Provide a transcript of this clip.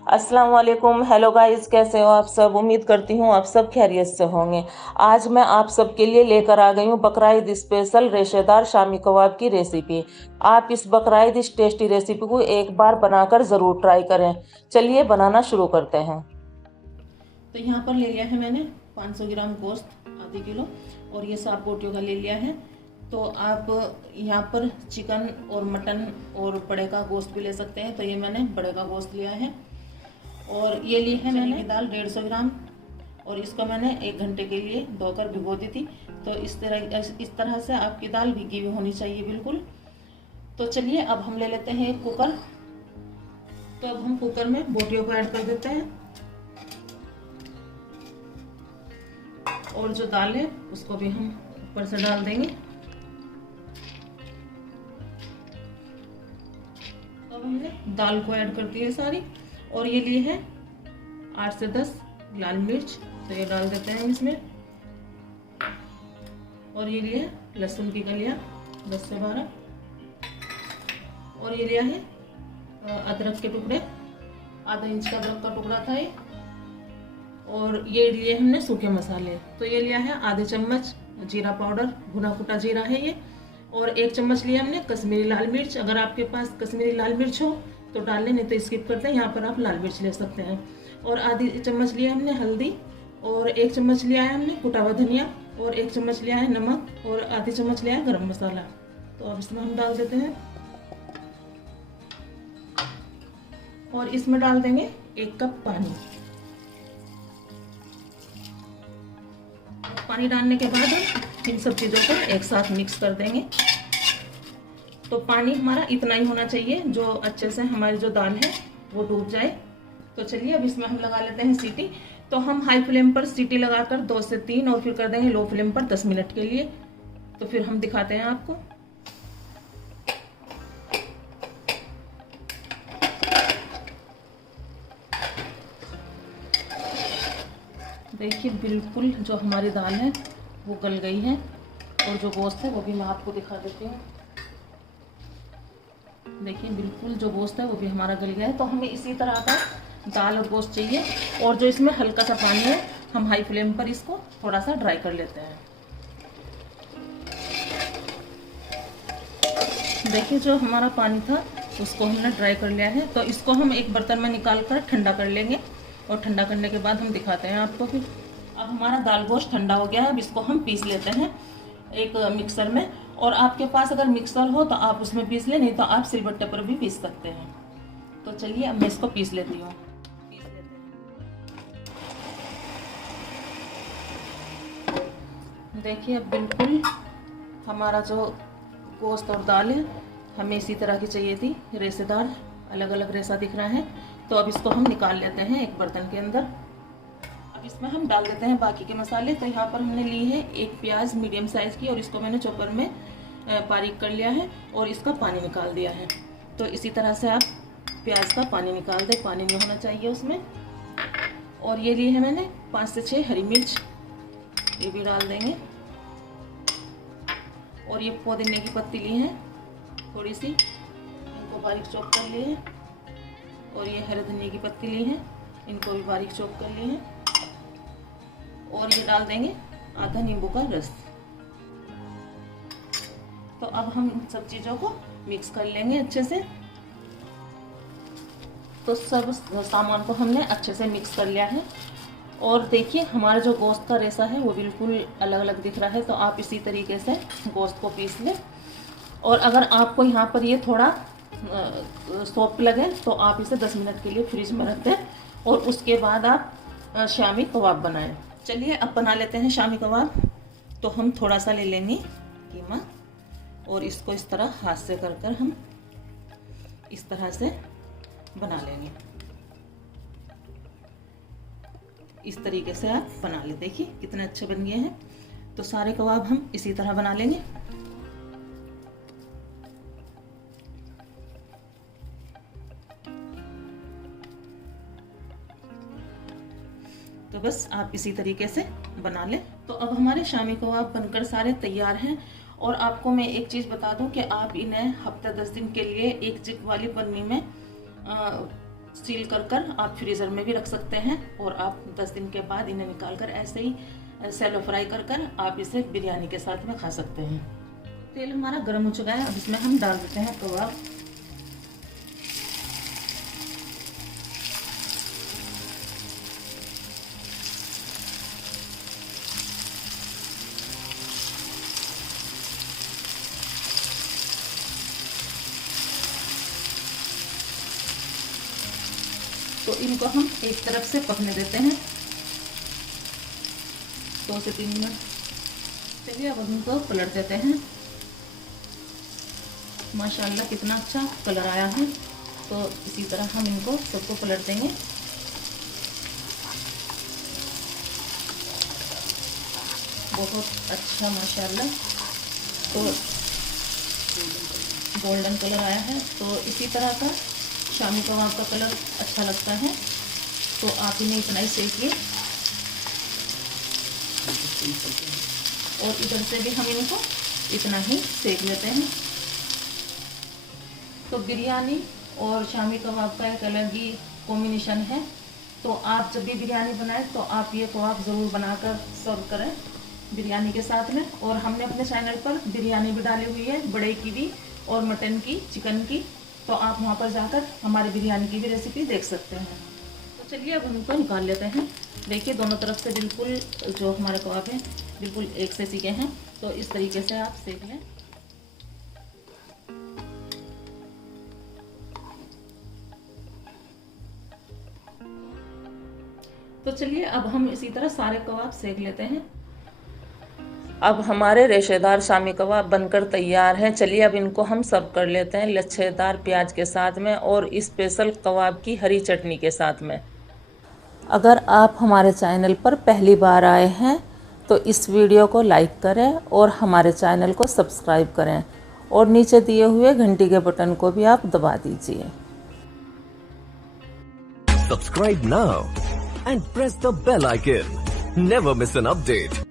अस्सलाम वालेकुम। Hello guys, कैसे हो आप सब। उम्मीद करती हूँ आप सब खैरियत से होंगे। आज मैं आप सबके लिए लेकर आ गई हूँ बकराईद स्पेशल रेशेदार शामी कबाब की रेसिपी। आप इस बकराईद इस टेस्टी रेसिपी को एक बार बनाकर ज़रूर ट्राई करें। चलिए बनाना शुरू करते हैं। तो यहाँ पर ले लिया है मैंने 500 ग्राम गोश्त, आधी किलो, और ये साफ बोटियों का ले लिया है। तो आप यहाँ पर चिकन और मटन और बड़े का गोश्त भी ले सकते हैं। तो ये मैंने बड़े का गोश्त लिया है। और ये ली है मैंने दाल 150 ग्राम, और इसको मैंने 1 घंटे के लिए धोकर भिगो दी थी। तो इस तरह से आपकी दाल भीगी हुई होनी चाहिए बिल्कुल। तो चलिए अब हम ले लेते हैं एक कुकर। तो अब हम कुकर में बोटियों को ऐड कर देते हैं, और जो दाल है उसको भी हम ऊपर से डाल देंगे। तो अब हमने दाल को ऐड कर दी है सारी, और ये लिए है 8 से 10 लाल मिर्च, तो ये डाल देते हैं इसमें। और ये लिए लहसुन की कलियां 10 से 12, और ये लिया है अदरक के टुकड़े, आधा इंच का अदरक का टुकड़ा था ये। और ये लिए हमने सूखे मसाले, तो ये लिया है आधे चम्मच जीरा पाउडर, भुना कुटा जीरा है ये। और 1 चम्मच लिया हमने कश्मीरी लाल मिर्च। अगर आपके पास कश्मीरी लाल मिर्च हो तो डाल लें, नहीं तो स्किप करते हैं, यहाँ पर आप लाल मिर्च ले सकते हैं। और आधी चम्मच लिया हमने हल्दी, और 1 चम्मच लिया है हमने कुटा हुआ धनिया, और 1 चम्मच लिया है नमक, और आधी चम्मच लिया है गरम मसाला। तो अब इसमें हम डाल देते हैं, और इसमें डाल देंगे 1 कप पानी। पानी डालने के बाद हम इन सब चीज़ों को एक साथ मिक्स कर देंगे। तो पानी हमारा इतना ही होना चाहिए जो अच्छे से हमारी जो दाल है वो डूब जाए। तो चलिए अब इसमें हम लगा लेते हैं सीटी। तो हम हाई फ्लेम पर सीटी लगाकर 2 से 3 और फिर कर देंगे लो फ्लेम पर 10 मिनट के लिए। तो फिर हम दिखाते हैं आपको। देखिए बिल्कुल जो हमारी दाल है वो गल गई है, और जो गोश्त है वो भी मैं आपको दिखा देती हूँ। देखिए बिल्कुल जो गोश्त है वो भी हमारा गल गया है। तो हमें इसी तरह का दाल और गोश्त चाहिए। और जो इसमें हल्का सा पानी है, हम हाई फ्लेम पर इसको थोड़ा सा ड्राई कर लेते हैं। देखिए जो हमारा पानी था उसको हमने ड्राई कर लिया है। तो इसको हम एक बर्तन में निकाल कर ठंडा कर लेंगे, और ठंडा करने के बाद हम दिखाते हैं आपको। फिर अब हमारा दाल गोश्त ठंडा हो गया है। अब इसको हम पीस लेते हैं एक मिक्सर में। और आपके पास अगर मिक्सर हो तो आप उसमें पीस लें, नहीं तो आप सिलबट्टे पर भी पीस सकते हैं। तो चलिए अब मैं इसको पीस लेती हूँ। देखिए अब बिल्कुल हमारा जो गोश्त और दाल है हमें इसी तरह की चाहिए थी, रेशेदार, अलग अलग रेशा दिख रहा है। तो अब इसको हम निकाल लेते हैं एक बर्तन के अंदर। अब इसमें हम डाल देते हैं बाकी के मसाले। तो यहाँ पर हमने ली है 1 प्याज मीडियम साइज़ की, और इसको मैंने चॉपर में बारीक कर लिया है, और इसका पानी निकाल दिया है। तो इसी तरह से आप प्याज का पानी निकाल दें, पानी नहीं होना चाहिए उसमें। और ये लिए है मैंने 5 से 6 हरी मिर्च, ये भी डाल देंगे। और ये पुदीने की पत्ती ली है थोड़ी सी, इनको बारीक चॉप कर लिए हैं। और ये हरे धनिया की पत्ती ली है, इनको भी बारीक चॉप कर लिए हैं। और ये डाल देंगे आधा नींबू का रस। तो अब हम सब चीज़ों को मिक्स कर लेंगे अच्छे से। तो सब सामान को हमने अच्छे से मिक्स कर लिया है। और देखिए हमारा जो गोश्त का रेशा है वो बिल्कुल अलग अलग दिख रहा है। तो आप इसी तरीके से गोश्त को पीस लें। और अगर आपको यहाँ पर ये थोड़ा सॉफ्ट लगे तो आप इसे 10 मिनट के लिए फ्रिज में रख दें, और उसके बाद आप शामी कबाब बनाएं। चलिए अब बना लेते हैं शामी कबाब। तो हम थोड़ा सा ले लेंगे कीमा, और इसको इस तरह हाथ से कर हम इस तरह से बना लेंगे। इस तरीके से आप बना ले। देखिए कितने अच्छे बन गए हैं। तो सारे कबाब हम इसी तरह बना लेंगे। तो बस आप इसी तरीके से बना लें। तो अब हमारे शामी कबाब बनकर सारे तैयार हैं। और आपको मैं एक चीज़ बता दूं कि आप इन्हें हफ्ते 10 दिन के लिए एक जिप वाली पन्नी में सील कर आप फ्रीज़र में भी रख सकते हैं और आप 10 दिन के बाद इन्हें निकाल कर ऐसे ही सैलो फ्राई कर आप इसे बिरयानी के साथ में खा सकते हैं। तेल हमारा गर्म हो चुका है, अब इसमें हम डाल देते हैं कबाब। तो इनको हम एक तरफ से पकने देते हैं 2 से 3 मिनट। चलिए अब हम इनको पलट देते हैं। माशाल्लाह कितना अच्छा कलर आया है। तो इसी तरह हम इनको सबको पलट देंगे। बहुत अच्छा माशाल्लाह तो गोल्डन कलर आया है। तो इसी तरह का शामी कबाब का कलर अच्छा लगता है, तो आप इन्हें इतना ही सेकिए। और इधर से भी हम इनको इतना ही सेक लेते हैं। तो बिरयानी और शामी कबाब का एक अलग ही कॉम्बिनेशन है। तो आप जब भी बिरयानी बनाएं तो आप ये कबाब ज़रूर बनाकर सर्व करें बिरयानी के साथ में। और हमने अपने चैनल पर बिरयानी भी डाली हुई है, बड़े की भी और मटन की, चिकन की। तो आप वहाँ पर जाकर हमारी बिरयानी की भी रेसिपी देख सकते हैं। तो चलिए अब हम इनको निकाल लेते हैं। देखिए दोनों तरफ से बिल्कुल जो हमारे कबाब हैं बिल्कुल एक से सीखे हैं। तो इस तरीके से आप सेक लें। तो चलिए अब हम इसी तरह सारे कबाब सेक लेते हैं। अब हमारे रेशेदार शामी कबाब बनकर तैयार हैं। चलिए अब इनको हम सर्व कर लेते हैं लच्छेदार प्याज के साथ में और स्पेशल कबाब की हरी चटनी के साथ में। अगर आप हमारे चैनल पर पहली बार आए हैं तो इस वीडियो को लाइक करें और हमारे चैनल को सब्सक्राइब करें और नीचे दिए हुए घंटी के बटन को भी आप दबा दीजिए। Subscribe now and press the bell icon. Never miss an update.